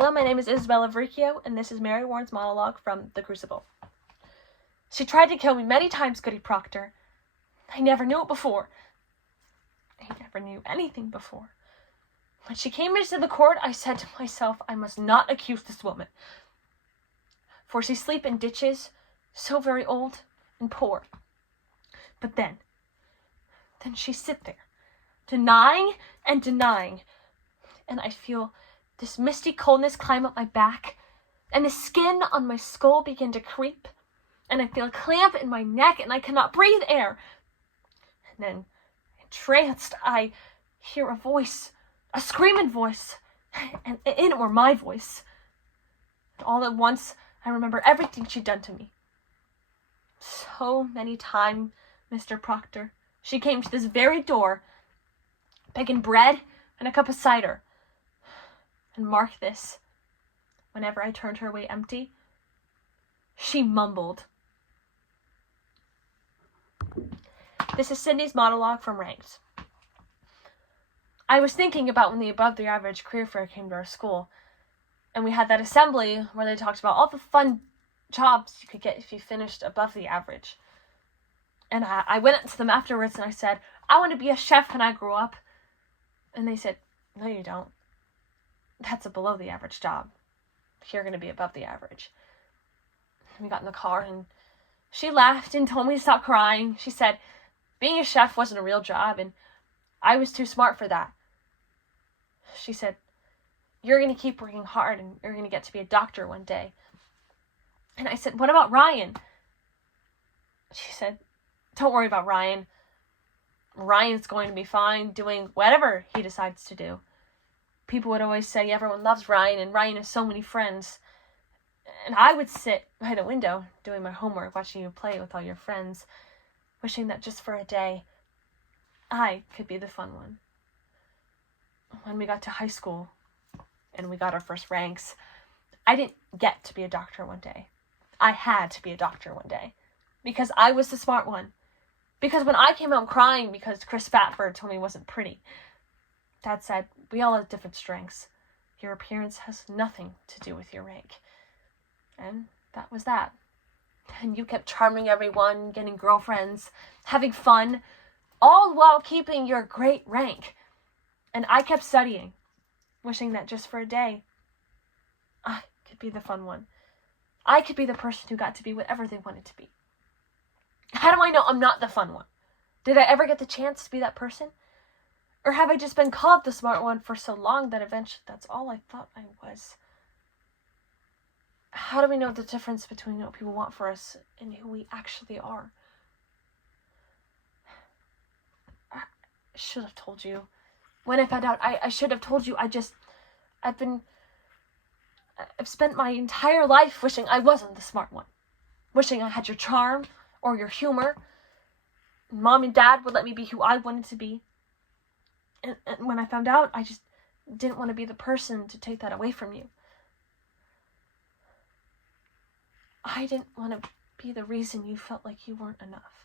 Hello, my name is Isabella Vericchio, and this is Mary Warren's monologue from The Crucible. She tried to kill me many times, Goody Proctor. I never knew it before. I never knew anything before. When she came into the court, I said to myself, I must not accuse this woman. For she sleep in ditches, so very old and poor. But then she sit there, denying and denying, and I feel this misty coldness climb up my back, and the skin on my skull begin to creep, and I feel a clamp in my neck, and I cannot breathe air. And then, entranced, I hear a voice, a screaming voice, and in it were my voice. And all at once, I remember everything she'd done to me. So many times, Mr. Proctor, she came to this very door, begging bread and a cup of cider. And mark this, whenever I turned her away empty, she mumbled. This is Cindy's monologue from Ranked. I was thinking about when the above the average career fair came to our school, and we had that assembly where they talked about all the fun jobs you could get if you finished above the average. And I went up to them afterwards and I said, I want to be a chef when I grow up. And they said, no, you don't. That's a below the average job. You're going to be above the average. And we got in the car and she laughed and told me to stop crying. She said, being a chef wasn't a real job and I was too smart for that. She said, you're going to keep working hard and you're going to get to be a doctor one day. And I said, what about Ryan? She said, don't worry about Ryan. Ryan's going to be fine doing whatever he decides to do. People would always say everyone loves Ryan and Ryan has so many friends. And I would sit by the window doing my homework, watching you play with all your friends, wishing that just for a day, I could be the fun one. When we got to high school and we got our first ranks, I didn't get to be a doctor one day. I had to be a doctor one day because I was the smart one. Because when I came home crying because Chris Fatford told me I wasn't pretty, Dad said, we all have different strengths. Your appearance has nothing to do with your rank. And that was that. And you kept charming everyone, getting girlfriends, having fun, all while keeping your great rank. And I kept studying, wishing that just for a day, I could be the fun one. I could be the person who got to be whatever they wanted to be. How do I know I'm not the fun one? Did I ever get the chance to be that person? Or have I just been called the smart one for so long that eventually that's all I thought I was? How do we know the difference between what people want for us and who we actually are? I should have told you. When I found out, I should have told you. I've spent my entire life wishing I wasn't the smart one. Wishing I had your charm or your humor. Mom and Dad would let me be who I wanted to be. And when I found out, I just didn't want to be the person to take that away from you. I didn't want to be the reason you felt like you weren't enough.